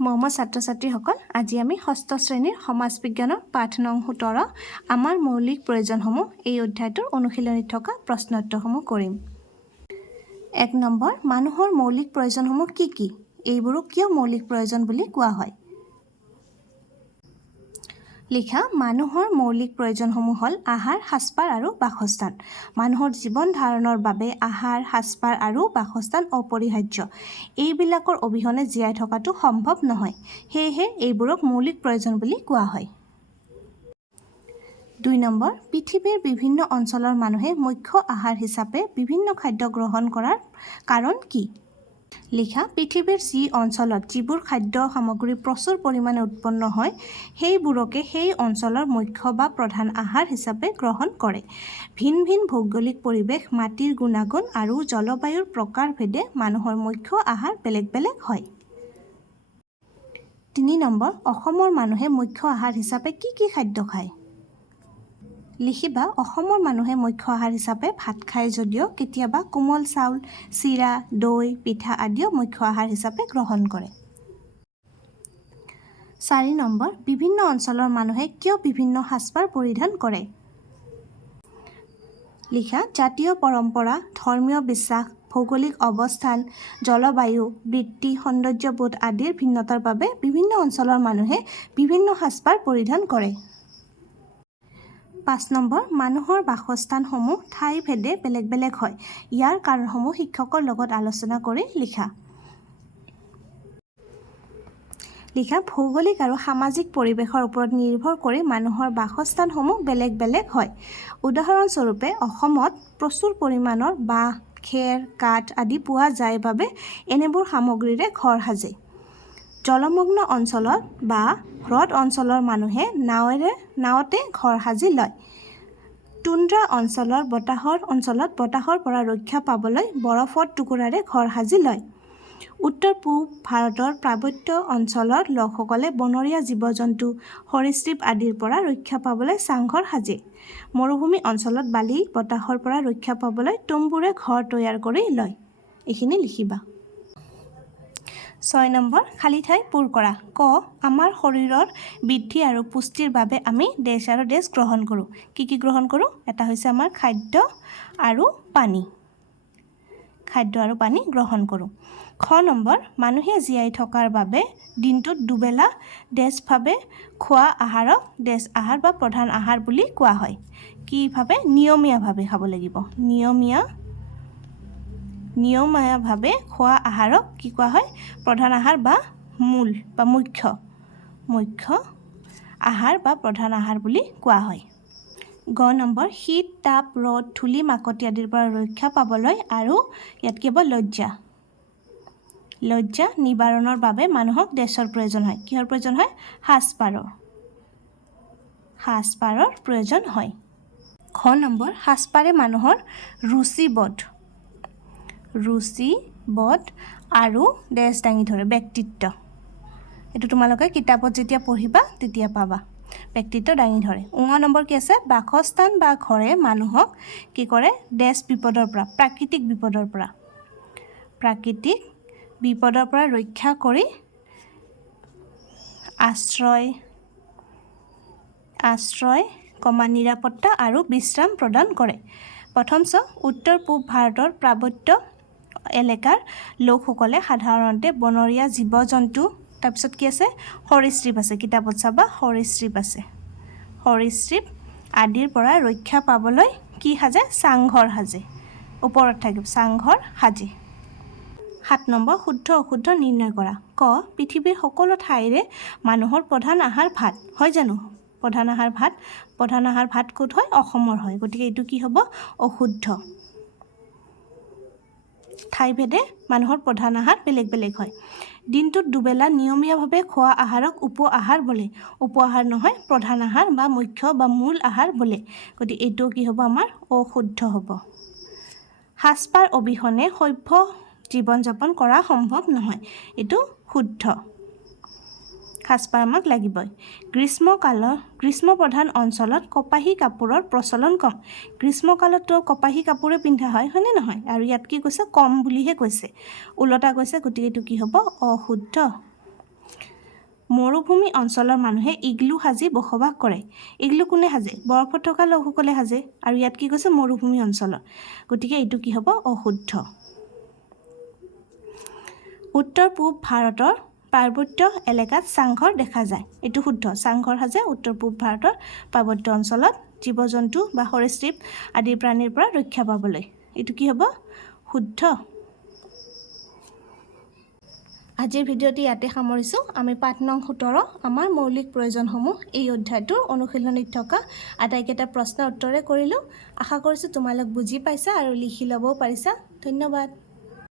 মৰমৰ ছাত্ৰ-ছাত্ৰীসকল, আজি আমি ৬ষ্ঠ শ্ৰেণীৰ সমাজ বিজ্ঞানৰ পাঠ নং ১৭ আমাৰ মৌলিক প্ৰয়োজনসমূহ এই অধ্যায়টোৰ অনুশীলনীত থকা প্ৰশ্ন উত্তৰসমূহ কৰিম। ১ নম্বৰ, মানুহৰ মৌলিক প্ৰয়োজনসমূহ কি কি? এইবোৰক কিয় মৌলিক প্ৰয়োজন বুলি কোৱা হয়? লিখা, মানুহৰ মৌলিক প্ৰয়োজনসমূহ হ'ল আহাৰ, সাজপাৰ আৰু বাসস্থান। মানুহৰ জীৱন ধাৰণৰ বাবে আহাৰ, সাজপাৰ আৰু বাসস্থান অপৰিহাৰ্য। এইবিলাকৰ অবিহনে জীয়াই থকাটো সম্ভৱ নহয়। সেয়েহে এইবোৰক মৌলিক প্ৰয়োজন বুলি কোৱা হয়। ২ নম্বৰ, পৃথিৱীৰ বিভিন্ন অঞ্চলৰ মানুহে মুখ্য আহাৰ হিচাপে বিভিন্ন খাদ্য গ্ৰহণ কৰাৰ কাৰণ কি? লিখা, পৃথিৱীৰ যি অঞ্চলত যিবোৰ খাদ্য সামগ্ৰী প্ৰচুৰ পৰিমাণে উৎপন্ন হয়, সেইবোৰকে সেই অঞ্চলৰ মুখ্য বা প্ৰধান আহাৰ হিচাপে গ্ৰহণ কৰে। ভিন ভিন ভৌগোলিক পৰিৱেশ, মাটিৰ গুণাগুণ আৰু জলবায়ুৰ প্ৰকাৰভেদে মানুহৰ মুখ্য আহাৰ বেলেগ বেলেগ হয়। ৩ নম্বৰ, অসমৰ মানুহে মুখ্য আহাৰ হিচাপে কি কি খাদ্য খায়? লিখিবা, অসমৰ মানুহে মুখ্য আহাৰ হিচাপে ভাত খায় যদিও কেতিয়াবা কোমল চাউল, চিৰা, দৈ, পিঠা আদিও মুখ্য আহাৰ হিচাপে গ্ৰহণ কৰে। ৪ নম্বৰ, বিভিন্ন অঞ্চলৰ মানুহে কিয় বিভিন্ন সাজপাৰ পৰিধান কৰে? লিখা, জাতীয় পৰম্পৰা, ধৰ্মীয় বিশ্বাস, ভৌগোলিক অৱস্থান, জলবায়ু, বৃত্তি, সৌন্দৰ্যবোধ আদিৰ ভিন্নতাৰ বাবে বিভিন্ন অঞ্চলৰ মানুহে বিভিন্ন সাজপাৰ পৰিধান কৰে। ৫ নম্বৰ, মানুহৰ বাসস্থানসমূহ ঠাইভেদে বেলেগ বেলেগ হয়। ইয়াৰ কাৰণসমূহ শিক্ষকৰ লগত আলোচনা কৰি লিখা। লিখা, ভৌগোলিক আৰু সামাজিক পৰিৱেশৰ ওপৰত নিৰ্ভৰ কৰি মানুহৰ বাসস্থানসমূহ বেলেগ বেলেগ হয়। উদাহৰণস্বৰূপে, অসমত প্ৰচুৰ পৰিমাণৰ বাঁহ, খেৰ, কাঠ আদি পোৱা যায় বাবে এনেবোৰ সামগ্ৰীৰে ঘৰ সাজে। জলমগ্ন অঞ্চলত বা হ্ৰদ অঞ্চলৰ মানুহে নাৱতে ঘৰ সাজি লয়। টুন্দ্ৰা অঞ্চলত বতাহৰ পৰা ৰক্ষা পাবলৈ বৰফৰ টুকুৰাৰে ঘৰ সাজি লয়। উত্তৰ-পূব ভাৰতৰ পাৰ্বত্য অঞ্চলৰ লোকসকলে বনৰীয়া জীৱ-জন্তু, সৰীসৃপ আদিৰ পৰা ৰক্ষা পাবলৈ চাংঘৰ সাজে। মৰুভূমি অঞ্চলত বালি বতাহৰ পৰা ৰক্ষা পাবলৈ তম্বুৰে ঘৰ তৈয়াৰ কৰি লয়। এইখিনি লিখিবা। ৬ নম্বৰ, খালী ঠাই পূৰ কৰা। ক, আমাৰ শৰীৰৰ বৃদ্ধি আৰু পুষ্টিৰ বাবে আমি ডেছ আৰু ডেছ গ্ৰহণ কৰোঁ। কি কি গ্ৰহণ কৰোঁ? এটা হৈছে আমাৰ খাদ্য আৰু পানী। খাদ্য আৰু পানী গ্ৰহণ কৰোঁ। খ নম্বৰ, মানুহে জীয়াই থকাৰ বাবে দিনটোত দুবেলা ডেছভাৱে খোৱা আহাৰক ডেছ আহাৰ বা প্ৰধান আহাৰ বুলি কোৱা হয়। কিভাৱে? নিয়মীয়াভাৱে খাব লাগিব। নিয়মীয়াভাৱে খোৱা আহাৰক কি কোৱা হয়? প্ৰধান আহাৰ বা মূল বা মুখ্য আহাৰ বা প্ৰধান আহাৰ বুলি কোৱা হয়। গ নম্বৰ, শীত, তাপ, ৰ'দ, ধূলি, মাকতি আদিৰ পৰা ৰক্ষা পাবলৈ আৰু ইয়াত কি হ'ব? লজ্জা নিবাৰণৰ বাবে মানুহক ডেছৰ প্ৰয়োজন হয়। কিহৰ প্ৰয়োজন হয়? সাজপাৰৰ প্ৰয়োজন হয়। খ নম্বৰ, সাজপাৰে মানুহৰ ৰুচিবোধ আৰু ডেছ দাঙি ধৰে, ব্যক্তিত্ব। এইটো তোমালোকে কিতাপত যেতিয়া পঢ়িবা তেতিয়া পাবা। ব্যক্তিত্ব দাঙি ধৰে। ঙ নম্বৰ কি আছে? বাসস্থান বা ঘৰে মানুহক কি কৰে? ডেছ বিপদৰ পৰা, প্ৰাকৃতিক বিপদৰ পৰা ৰক্ষা কৰি আশ্ৰয়, নিৰাপত্তা আৰু বিশ্ৰাম প্ৰদান কৰে। প্ৰথম উত্তৰ-পূব ভাৰতৰ পাৰ্বত্য এলেকাৰ লোকসকলে সাধাৰণতে বনৰীয়া জীৱ-জন্তু, তাৰপিছত কি আছে? সৰীসৃপ আছে, কিতাপত চাবা সৰীসৃপ আদিৰ পৰা ৰক্ষা পাবলৈ কি সাজে? চাংঘৰ সাজে। ওপৰত থাকিব চাংঘৰ সাজে। ৭ নম্বৰ, শুদ্ধ অশুদ্ধ নিৰ্ণয় কৰা। ক, পৃথিৱীৰ সকলো ঠাইৰে মানুহৰ প্ৰধান আহাৰ ভাত। হয় জানো? প্ৰধান আহাৰ ভাত ক'ত হয়? অসমৰ হয়। গতিকে এইটো কি হ'ব? অশুদ্ধ। ঠাইভেদে মানুহৰ প্ৰধান আহাৰ বেলেগ বেলেগ হয়। দিনটোত দুবেলা নিয়মীয়াভাৱে খোৱা আহাৰক উপ-আহাৰ বোলে। উপ-আহাৰ নহয়, প্ৰধান আহাৰ বা মুখ্য বা মূল আহাৰ বোলে। গতিকে এইটো কি হ'ব? আমাৰ অশুদ্ধ হ'ব। সাজপাৰ অবিহনে সভ্য জীৱন যাপন কৰা সম্ভৱ নহয়। এইটো শুদ্ধ। সাজপাৰ আমাক লাগিবই। গ্ৰীষ্মপ্ৰধান অঞ্চলত কপাহী কাপোৰৰ প্ৰচলন কম। গ্ৰীষ্মকালততো কপাহী কাপোৰে পিন্ধা হয়, হয়নে নহয়? আৰু ইয়াত কি কৈছে? কম বুলিহে কৈছে, ওলোটা কৈছে। গতিকে এইটো কি হ'ব? অশুদ্ধ। মৰুভূমি অঞ্চলৰ মানুহে ইগলু সাজি বসবাস কৰে। ইগলু কোনে সাজে? বৰফত থকা লোকসকলে সাজে। আৰু ইয়াত কি কৈছে? মৰুভূমি অঞ্চলৰ। গতিকে এইটো কি হ'ব? অশুদ্ধ। উত্তৰ পূব ভাৰতৰ পাৰ্বত্য এলেকাত চাংঘৰ দেখা যায়। এইটো শুদ্ধ। চাংঘৰ সাজে উত্তৰ পূব ভাৰতৰ পাৰ্বত্য অঞ্চলত জীৱ জন্তু বা সৰীসৃপ আদি প্ৰাণীৰ পৰা ৰক্ষা পাবলৈ। এইটো কি হ'ব? শুদ্ধ। আজিৰ ভিডিঅ'টি ইয়াতে সামৰিছোঁ। আমি পাঠ নং 17 আমাৰ মৌলিক প্ৰয়োজনসমূহ এই অধ্যায়টোৰ অনুশীলনীত থকা আটাইকেইটা প্ৰশ্নৰ উত্তৰে কৰিলোঁ। আশা কৰিছোঁ তোমালোক বুজি পাইছা আৰু লিখি ল'বও পাৰিছা। ধন্যবাদ।